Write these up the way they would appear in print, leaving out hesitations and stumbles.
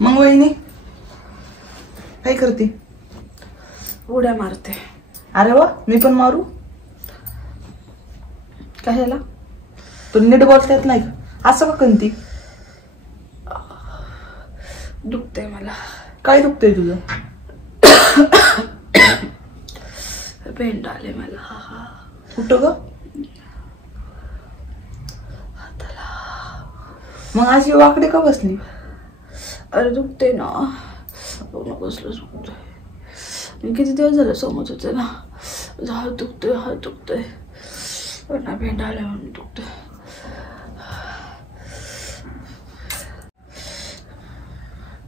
मग वहिनी काय करते? उड्या मारते. अरे वा, मी पण मारू. कशाला? तू नीट बोलता येत नाही का? असं का कंती? दुखते मला. काय दुखतंय तुझं? पेंट आले मला. कुठं ग? मग अशी वाकडे का बसली? अरे दुखते ना, बसलं दुखतंय. मी किती दिवस झाले समज होते ना, हात दुखतोय पण ना पेंट आले म्हणून दुखतोय.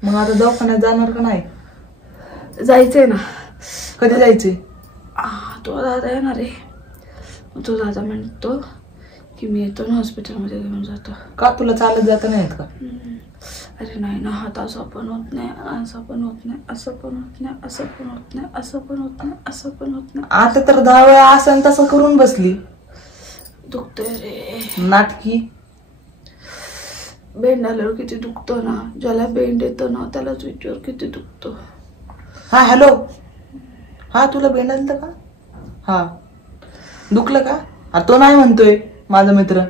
मग आता दवाखान्यात जाणार का नाही? जायचंय ना. कधी जायचंय? तो दादा येणार आहे. तो दादा म्हणतो की मी येतो ना हॉस्पिटलमध्ये घेऊन जातो. का तुला चालत जाता नाही का? अरे नाही ना, हात असं पण होत नाही, असं पण होत नाही, असं पण होत नाही, असं पण होत नाही, असं पण होत नाही, असं पण होत नाही. आता तर 10 वेळा असं तसं करून बसली. दुखतंय रे. नाटकी. बेंड आल्यावर किती दुखतं ना. ज्याला बेंड येतं ना त्यालाच विचार किती दुखतं. हा हॅलो. हा तुला बेंड आलं का? हा दुखलं का? तो नाही म्हणतोय माझा मित्र.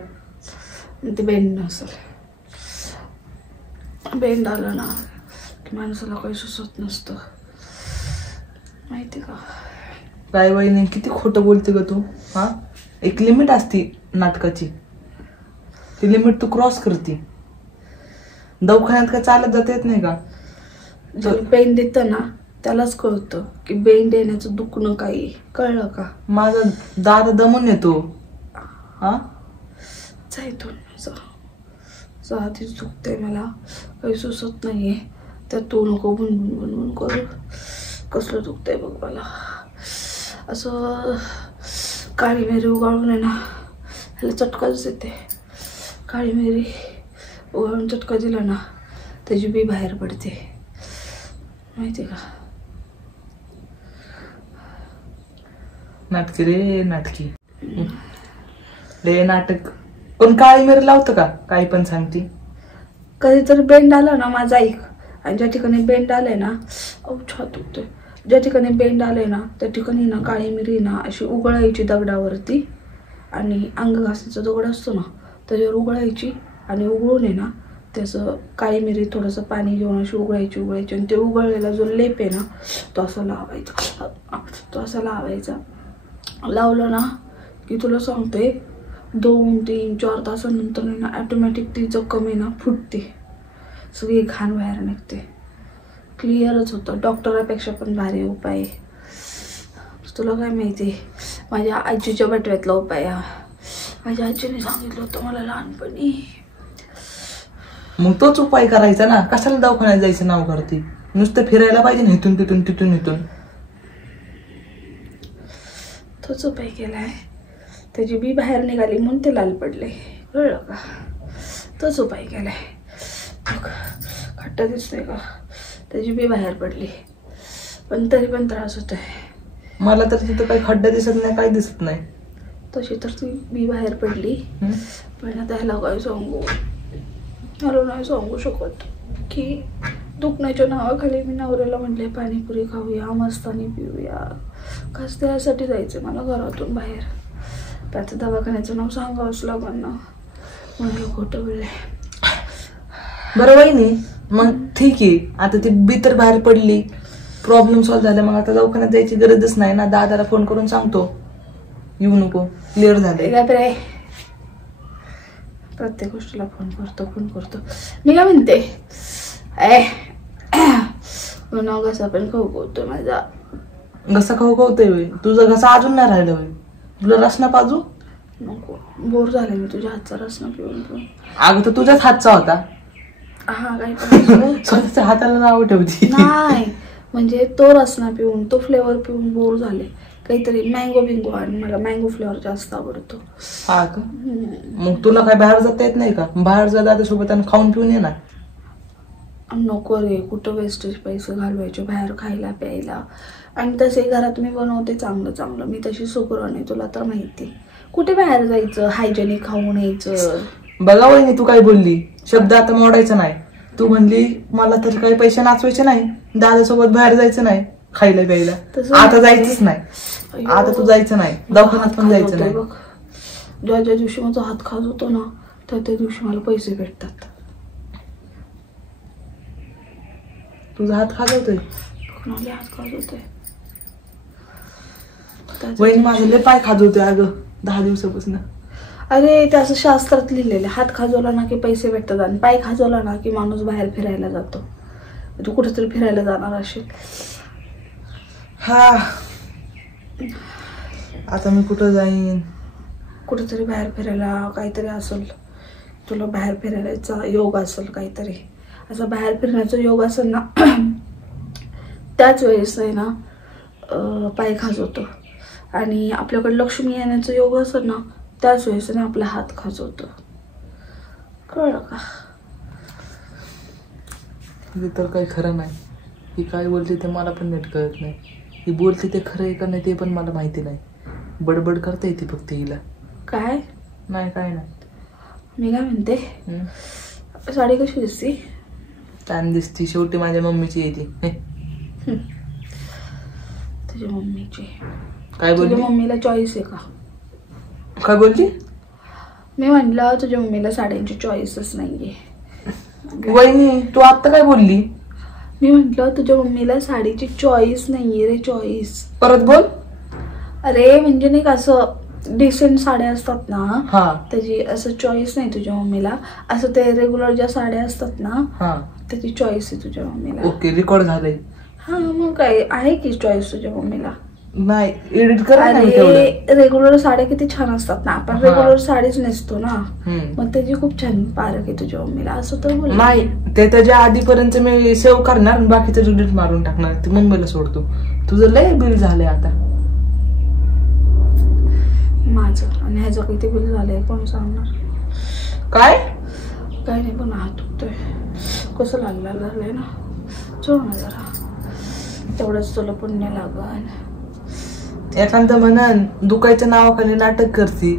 ते बेंड नसेल. बेंड आलं ना की माणसाला काही सुचत नसतं, माहिती का? काय वहिनी किती खोटं बोलते ग तू. हा, एक लिमिट असती नाटकाची, ती लिमिट तू क्रॉस करते. दवाखान्यात काय चालत जाता येत नाही का? ज्याला बेंड येतं ना त्यालाच कळतं की बेंड येण्याचं दुखणं काही. कळलं का? माझा दादा दमून येतो. हा जायतून आधीच दुखते मला, काही सुचत नाहीये. त्यात तू नको बुनबुन करू. कसलं दुखतंय बघ मला. असं काळी मिरी उगाळून आहे ना ह्याला चटकाच देते. काळी मिरी उगाळून चटका दिला ना त्याची बी बाहेर पडते, माहिती का? नाटकी रे नाटकी. रे नाटक. पण काळी मिरी लावतं का? काही पण सांगते. कधीतरी बेंड आला ना माझा ऐक. आणि ज्या ठिकाणी बेंड आलंय ना, छात दुखतोय. ज्या ठिकाणी बेंड आलंय ना त्या ठिकाणी ना काळी मिरी ना अशी उघळायची दगडावरती, आणि अंग घासाचा दगड असतो ना त्याच्यावर उघळायची, आणि उघळून आहे ना त्याचं काळी मिरी थोडंसं पाणी घेऊन अशी उघळायची आणि ते उघळलेला जो लेप आहे ना तो असा लावायचा. लावलं ना की तुला सांगते 2, 3, 4 तासानंतर ना ऑटोमॅटिक ती जखम आहे ना फुटते, सगळी घाण बाहेर निघते, क्लिअरच होतं. डॉक्टरापेक्षा पण भारी उपाय. तुला काय माहिती, माझ्या आजीच्या बटव्यातला उपाय. माझ्या आजीने सांगितलं होतं मला लहानपणी. मग तोच उपाय करायचा ना. कशाला दवाखान्यात जायचं नाव करते? नुसतं फिरायला पाहिजे ना इथून तिथून. तोच उपाय केलाय. त्याची बी बाहेर निघाली म्हणून ते लाल पडले, कळलं का? तोच उपाय केलाय. खट्टा दिसतोय का? त्याची बी बाहेर पडली, पण तरी पण त्रास होतोय. मला तर तिथं काही खड्डा दिसत नाही, काही दिसत नाही. तशी तर ती बी बाहेर पडली, पण आता ह्याला काय सांगू? ह्याला नाही सांगू शकत की दुखण्याच्या नावाखाली मी नवऱ्याला म्हटले पाणीपुरी खाऊया, मस्तानी पिऊया. खास त्यासाठी जायचं मला घरातून बाहेर. त्याचं दवाखान्याचं नाव सांगावंच लागणार ना, म्हणून खोटं बोलले. बरं वहिनी, मग ठीक आहे. आता ती बी तर बाहेर पडली, प्रॉब्लेम सॉल्व्ह झाला. मग आता दवाखान्यात जायची गरजच नाही ना. दादाला फोन करून सांगतो येऊ नको, क्लिअर झाले. प्रत्येक गोष्टीला फोन करतो. मी काय म्हणते, घसा पण खवखवतोय माझा. घसा खवखवतोय? तुझा घसा अजून नाही राहिला होय? तुला रसना पाजू? नको, बोर झाले मी तुझ्या हातचा रसना पिऊन. अगं तर तुझ्याच हातचा होता. हा काय स्वतःच्या हाताला नाव ठेवती. नाही, म्हणजे तो रसना पिऊन, तो फ्लेवर पिऊन बोर झाले. काहीतरी मँगो बिंगो, आणि मला मँगो फ्लेवर जास्त आवडतो. हा का? मग तुला काय बाहेर जाता येत नाही का? बाहेर जा दादासोबत आणि खाऊन पिऊन ये ना. नको रे, कुठं वेस्टेज पैसे घालवायचे बाहेर खायला प्यायला. आणि तसे घरात मी बनवते चांगलं. मी तशी सुगरण आहे, तुला तर माहिती. कुठे बाहेर जायचं, हायजेनिक खाऊन यायचं. बघा वहिनी, तू काय बोलली, शब्द आता मोडायचा नाही. तू म्हणली मला तर काही पैसे नाचवायचे नाही, दादासोबत बाहेर जायचं नाही खायला प्यायला. आता जायचंच नाही, आता तू जायचं नाही, दवाखान्यात पण जायचं नाही. बघ ज्या ज्या दिवशी माझा हात खाज होतो ना त्या दिवशी मला पैसे भेटतात. तुझा हात खाजवतोय? हात खाज होतोय. वहिनी माझे लय पाय खाजवतोय अगं 10 दिवसापासून. अरे ते असं शास्त्रात लिहिलेलं, हात खाजवला ना की पैसे भेटतात आणि पाय खाजवला ना की माणूस बाहेर फिरायला जातो. तू कुठेतरी फिरायला जाणार असेल. हा आता मी कुठं जाईन? कुठेतरी बाहेर फिरायला काहीतरी असेल, तुला बाहेर फिरायचा योग असेल काहीतरी. असं बाहेर फिरण्याचा योग असेल ना त्याच वेळेस आहे ना पाय खाजवतो. आणि आपल्याकडे लक्ष्मी येण्याचा योग असेल ना त्याच वेळेस ना आपला हात खाजवतो. कळलं का? हे तर काही खरं नाही. ही काय बोलते ते मला पण नीट कळत नाही. ही बोलते ते खरं आहे का नाही ते पण मला माहिती नाही. बडबड करता येते फक्त हिला. काय नाही काय नाही. मी काय म्हणते, साडी कशी दिसती? छान दिसती. शेवटी माझ्या मम्मीची येते. तुझ्या मम्मीची? काय बोलली? तुझ्या मम्मीला चॉईस आहे का? काय बोलली? मी म्हटलं तुझ्या मम्मीला साड्यांची चॉईसच नाहीये. वहिनी तू आता काय बोलली? मी म्हटलं तुझ्या मम्मीला साडीची चॉईस नाहीये रे. चॉईस परत बोल. अरे म्हणजे नाही का असं डिसेंट साड्या असतात ना हा त्याची असं चॉईस नाही तुझ्या मम्मीला. असं ते रेग्युलर ज्या साड्या असतात ना त्याची चॉईस आहे तुझ्या मम्मीला. ओके रेकॉर्ड झालंय. हा मग काय आहे की चॉईस तुझ्या मम्मीला? नाही एडिट कर. अरे रेग्युलर साड्या किती छान असतात ना. आपण रेग्युलर साडीच नेसतो ना मग त्याची खूप छान पारख आहे तुझ्या मम्मीला. असं तर बोल. नाही ते त्याच्या आधीपर्यंत मी सेव्ह करणार आणि बाकीचं डिलीट मारून टाकणार. ते मम्मीला सोडतो. तुझं लय बिल झालंय आता. माझं आणि ह्याचं किती बिल झालंय कोण सांगणार? काय काय नाही पण हात दुखतोय. कसं लागला झालंय ना. चल ना जरा तेवढंच तुला पुण्य लागल. एखादं म्हणन दुखायच्या नावाखाली नाटक करते.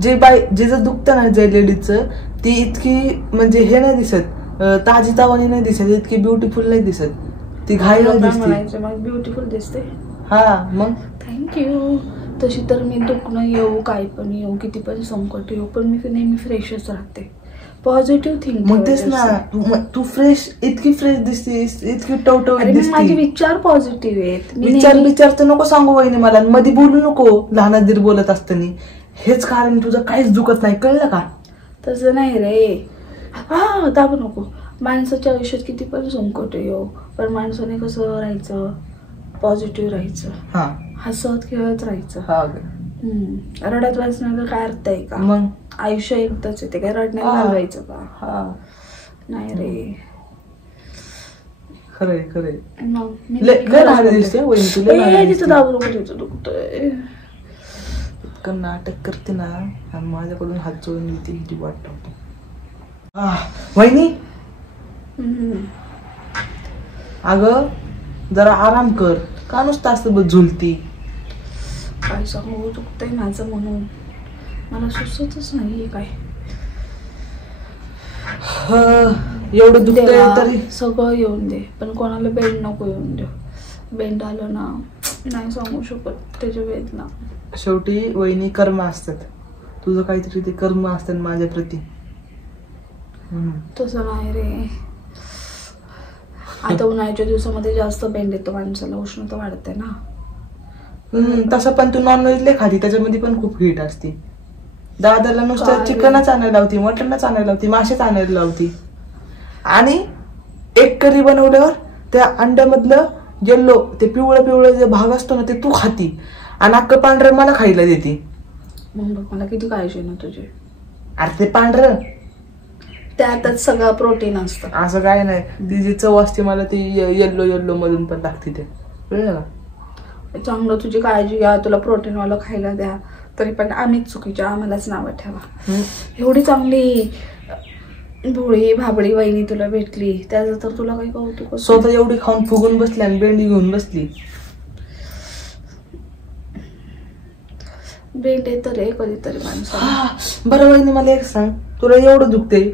जे बाई जिचं दुखतं ना जे लेडीजचं ती इतकी म्हणजे हे नाही दिसत, ताजी तावानी नाही दिसत, इतकी ब्युटिफुल नाही दिसत. ती घाई दिसते. मग ब्युटिफुल दिसते. हा मग थँक्यू. तशी तर मी दुखणं येऊ काय पण येऊ किती पण संकट येऊ पण मी नेहमी फ्रेशच राहते. Positive think. मग तेच ना तू फ्रेश इतकी फ्रेश दिसतीस, इतकी टवटवीत दिसते. माझे विचार पॉझिटिव्ह आहेत. विचार तर नको सांगू वहिनी मला. मध्ये बोलू नको लहान दीर बोलत असताना. हेच कारण तुझं काहीच दुखत नाही. कळलं का? तसं नाही रे. हा दाबू नको. माणसाच्या आयुष्यात किती पण संकट येऊ पण माणसाने कसं राहायचं, पॉझिटिव्ह राहायचं, हसत खेळत राहायचं. रडत वाचण्याचा काय अर्थ आहे का? मग आयुष्य एकदाच येते. काय रडण्यात घालवायचं का? नाही रे. खरंय खरंय. दुखतोय. इतकं नाटक करते ना आणि माझ्याकडून हात जोडून येते ती वाट टाकतो. वहिनी अगं जरा आराम कर. का नुसतं असं झुलती? काय सांगू दुखतंय माझं म्हणून मला सुचतच नाहीये काय. एवढं दुखतंय तरी सगळं येऊन दे पण कोणाला बेंड नको येऊन दे. बेंड आलं ना नाही सांगू शकत त्याच्या वेदना. शेवटी वहिनी कर्म असतात. तुझं काहीतरी ते कर्म असतात माझ्या प्रती. तसं नाही रे. आता उन्हाळ्याच्या दिवसामध्ये जास्त बेंड येतो माणसाला. उष्णता वाढते ना. तसं पण तू नॉनव्हेज लय खाती. त्याच्यामध्ये पण खूप हीट असते. दादाला नुसतं चिकनच आणायला लावती, मटनच आणायला लावती, मासेच आणायला लावती. आणि एक करी बनवल्यावर त्या अंड्यामधलं येल्लो ते पिवळं पिवळं जे भाग असतो ना ते तू खाती आणि अख्खं पांढरं मला खायला देते. मग मला किती काळजी ना तुझी. अरे ते पांढरं त्यातच सगळं प्रोटीन असतं. असं काय नाही. ती जी चव असते मला ती येल्लो येल्लो मधून पण लागते. ते कळलं का? चांगलं तुझी काळजी घ्या. तुला प्रोटीन वाला खायला द्या. तरी पण आम्हीच चुकीच्या. आम्हालाच नावं ठेवा. एवढी चांगली भोळी भाबडी वहिनी तुला भेटली त्याचं तर तुला काही कौतुक. स्वतः एवढी खाऊन फुगून बसली आणि बेंडी घेऊन बसली. बेंड येतं रे कधीतरी माणसाला. बरं वहिनी मला एक सांग. तुला एवढं दुखते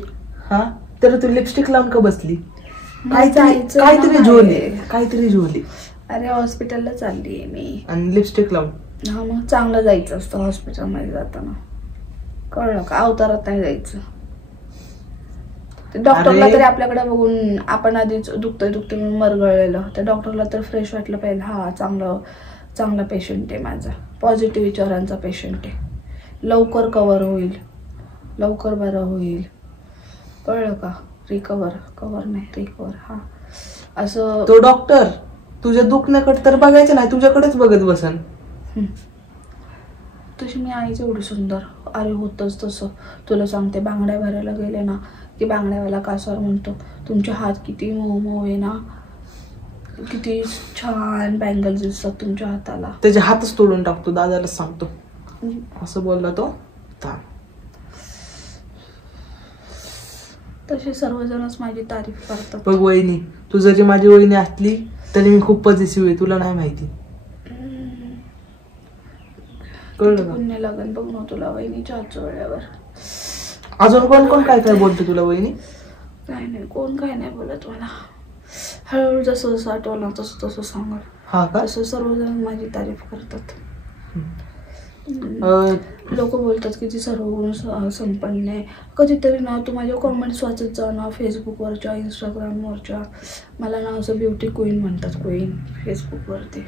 ते तर तू लिपस्टिक लावून का बसली? जायचं ना काहीतरी बाहेर. झोली, काहीतरी झोली अरे हॉस्पिटलला चालली आहे मी. आणि लिपस्टिक लावून. हा मग चांगलं जायचं असतं हॉस्पिटलमध्ये जाताना, कळलं का? अवतारात नाही जायचं. डॉक्टरला अरे. तरी आपल्याकडे बघून आपण आधीच दुखतंय म्हणून मरगळलेलं, त्या डॉक्टरला तर फ्रेश वाटलं पाहिजे. हा चांगला पेशंट आहे माझा, पॉझिटिव्ह विचारांचा पेशंट आहे, लवकर कव्हर होईल, लवकर बरं होईल, कळलं का? कव्हर नाही रिकवर. हा असं तो डॉक्टर तुझ्या दुखण्याकडे तर बघायचं नाही, तुझ्याकडेच बघत बसन. तशी मी आईच एवढी सुंदर. अरे होतच तसं. तुला सांगते, बांगड्या भरायला गेले ना की बांगड्यावाला कासवार म्हणतो तुमचे हात किती मऊ आहे ना, किती छान बँगल्स दिसतात तुमच्या हाताला. त्याचे हातच तोडून टाकतो, दादालाच सांगतो. असं बोलला तो. तसे सर्वजणच माझी तारीफ करतात. बघ वहिनी, तू जरी माझी वहिनी असली तरी मी खूप पॉझिटिव्ह आहे, तुला नाही माहिती. कळलं का? पुण्य लागन बघ ना तुला वहिनीच्या हात चोळल्यावर. अजून कोण काय बोलतो तुला वहिनी? काय नाही, कोण काय नाही बोलत मला. हळूहळू जसं आठवलं तसं सांगल. हा का? तसं सर्वजण माझी तारीफ करतात. लोक बोलतात की ती सर्व गुण संपन्न आहे. कधीतरी ना तू माझ्या कॉमेंट्स वाचत जा ना, फेसबुकवरच्या, इंस्टाग्रामवरच्या. मला ना असं ब्युटी क्वीन म्हणतात, क्वीन फेसबुकवरती,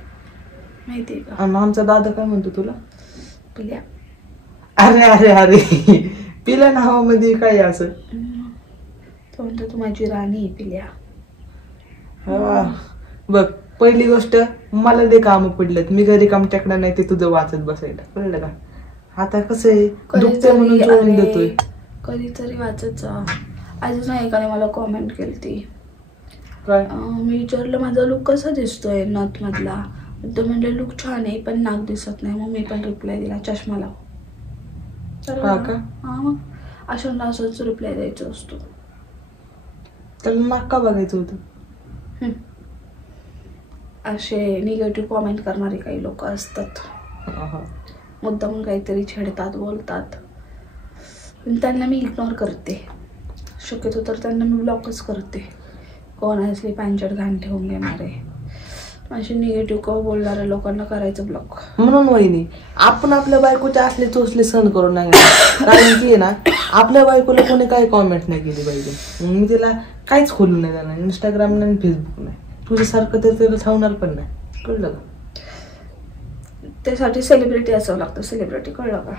माहिती आहे का? आमचा दादा काय म्हणतो तुला? पिल्या. अरे पिल्या नावामध्ये काय असं? तो म्हणतो तू माझी राणी आहे पिल्या. बघ, पहिली गोष्ट मला दे काम पडलेत, मी घरी काम टेकणार नाही ते तुझं वाचत बसायला, कळलं का? आता कसं आहे, दुखतंय म्हणून सोडून देतोय. कधीतरी वाचत जा. आजच नाही एकाने मला कॉमेंट केली. काय? मी विचारलं माझा लुक कसा दिसतोय नथ मधला, तो म्हणजे लुक छान आहे पण नाक दिसत नाही. मग मी पण रिप्लाय दिला, चष्मा लाव. हा का? हा मग अशांना असंच रिप्लाय द्यायचा असतो. त्याला नाक का बघायचं होतं? असे निगेटिव्ह कॉमेंट करणारे काही लोक असतात, मुद्दामून काहीतरी छेडतात, बोलतात. त्यांना मी इग्नोर करते, शक्यतो तर त्यांना मी ब्लॉकच करते. कोण असली पांचट घाण ठेवून घेणारे, असे निगेटिव्ह बोलणाऱ्या लोकांना करायचं ब्लॉक. म्हणून वहिनी, आपण आपल्या बायकोचे असले चोचले सहन करून नाही, कारण की ना आपल्या बायकोला कोणी काही कॉमेंट नाही केली पाहिजे. मी तिला काहीच खोलू नाही देणार, इंस्टाग्राम नाही, फेसबुक नाही. तुझ्यासारखं तर तिला थांबणार पण नाही, कळलं का? त्यासाठी सेलिब्रिटी असावं लागतं, सेलिब्रिटी, कळलं का?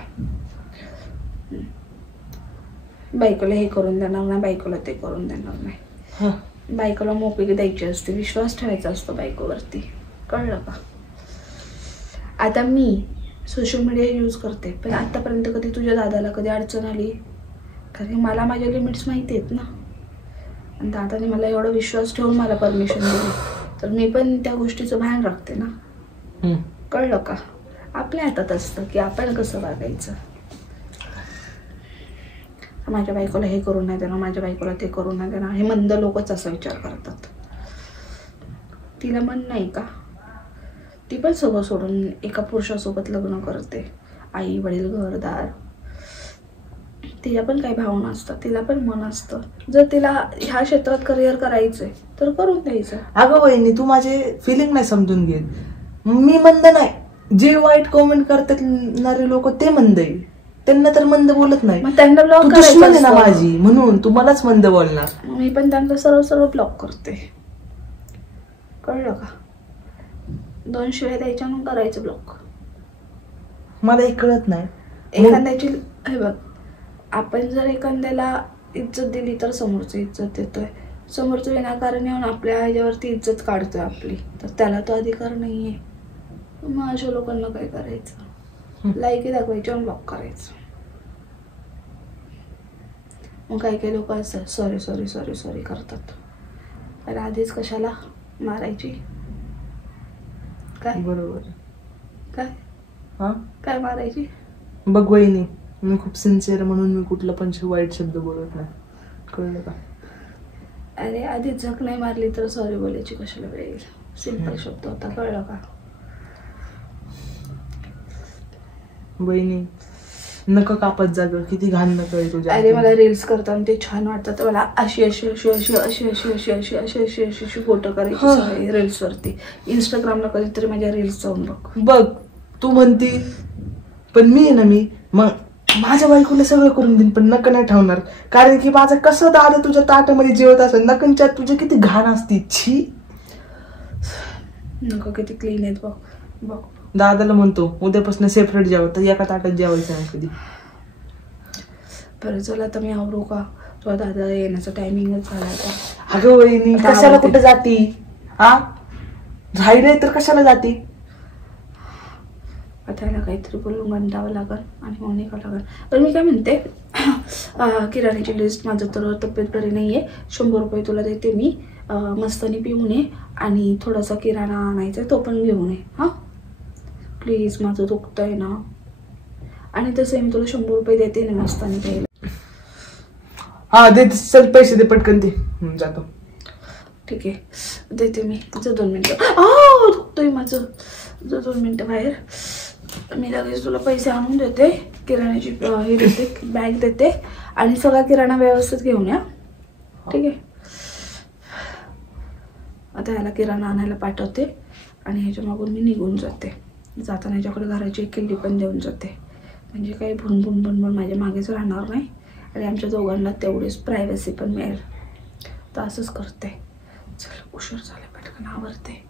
बायकोला हे करून देणार नाही, बायकोला ते करून देणार नाही. बायकोला मोकळी द्यायची असते, विश्वास ठेवायचा असतो बायकोवरती, कळलं का? आता मी सोशल मीडिया यूज करते, पण आतापर्यंत कधी तुझ्या दादाला कधी अडचण आली? कारण मला माझ्या लिमिट्स माहिती आहेत ना, आणि दादाने मला एवढा विश्वास ठेवून मला परमिशन दिली, तर मी पण त्या गोष्टीचं भान राखते ना, कळलं का? आपल्या हातात असतं की आपण कसं वागायचं. माझ्या बायकोला हे करून नाही देणार, माझ्या बायकोला ते करून नाही देणार, हे मंद लोकच असा विचार करतात. तिला मन नाही का? ती पण सगळं सोडून एका पुरुषासोबत लग्न करते, आई वडील घरदार. तिला पण काही भावना असतात, तिला पण मन असतं. जर तिला ह्या क्षेत्रात करिअर करायचंय तर करून द्यायचं. अगं वहिनी, तू माझे फिलिंग नाही समजून घेत. मी मंद नाही, जे वाईट कॉमेंट करतात लोक ते मंद आहे, त्यांना तर मंद बोलत नाही. मग त्यांना ब्लॉक दुश्मन आहे ना माझी, म्हणून तू मलाच मंद बोलणार. मी पण त्यांना सर्व ब्लॉक करते, कळलं का? 2 शिवाय द्यायच्या म्हणून करायचं ब्लॉक. मला हे कळत नाही. एखाद्याची हे बघ, आपण जर एखाद्याला इज्जत दिली तर समोरचं इज्जत देतोय, समोरचं विनाकारण येऊन आपल्या ह्याच्यावरती इज्जत काढतोय आपली, तर त्याला तो अधिकार नाहीये. मग अशा लोकांना काय करायचं? लायकी दाखवायची आणि ब्लॉक करायचं. मग काही लोक असतात सॉरी करतात. अरे आधीच कशाला मारायची? काय बरोबर? काय मारायची? बघ वहिनी, मी खूप सिन्सिअर म्हणून मी कुठला पण वाईट शब्द बोलत नाही, कळलं का? अरे आधीच झक नाही मारली तर सॉरी बोलायची कशाला वेळ येईल? सिंपल शब्द होता, कळलं का? वहिनी, नक कापत जाग, किती घाण नक आहे तुझ्या. अरे मला रील्स करताना ते छान वाटतं, तर मला अशी अशी अशी अशी अशी अशी अशी अशी अशी अशी अशी अशी फोटो करायची सवय रील्स वरती. इंस्टाग्रामला कधीतरी माझ्या रील्स जाऊन बघ. तू म्हणती पण मी आहे ना, मी मग माझ्या बायकोला सगळं करून देईन पण नक नाही ठेवणार. कारण की माझं कसं दादा तुझ्या ताटामध्ये जेवत असेल, नकांच्या तुझे किती घाण असती. छी. नका किती क्लीन आहेत बघ बघ. दादाला म्हणतो उद्यापासून सेपरेट जेवत, तर एका ताटात जेवायचं नाही कधी. बरं चला आता मी आवरू का, तुझा दादा येण्याचा टायमिंगच झाला आता. अगं वहिनी कशाला कुठे जाती, हा राहिले तर कशाला जाती. आता याला काहीतरी बोलून गंडावं लागल आणि मग निघावं लागल. पण मी काय म्हणते, किराण्याची लिस्ट, माझं तर तब्येत बरी नाही आहे, 100 रुपये तुला देते मी, मस्तानी पिऊन ये आणि थोडासा किराणा आणायचा तो पण घेऊन ये. हां प्लीज, माझं दुखतंय ना. आणि तसं मी तुला 100 रुपये देते ना मस्तानी प्यायला. हा दे, चल पैसे दे पटकन दे, जातो. ठीक आहे देते मी. जा 2 मिनटं. दुखतोय माझं. जा 2 मिनटं बाहेर. मी लगेच तुला पैसे आणून देते, किराण्याची हे देते, बॅग देते आणि सगळा किराणा व्यवस्थित घेऊन या. ठीक आहे. आता ह्याला किराणा आणायला पाठवते आणि ह्याच्या मागून मी निघून जाते. जाताना ह्याच्याकडे घराची एक किल्ली पण देऊन जाते, म्हणजे काही भुनभुन भुनभुन माझ्या मागेच राहणार नाही आणि आमच्या दोघांना तेवढीच प्रायव्हसी पण मिळेल. तर असंच करते. चल उशीर झाला, पटकन आवरते.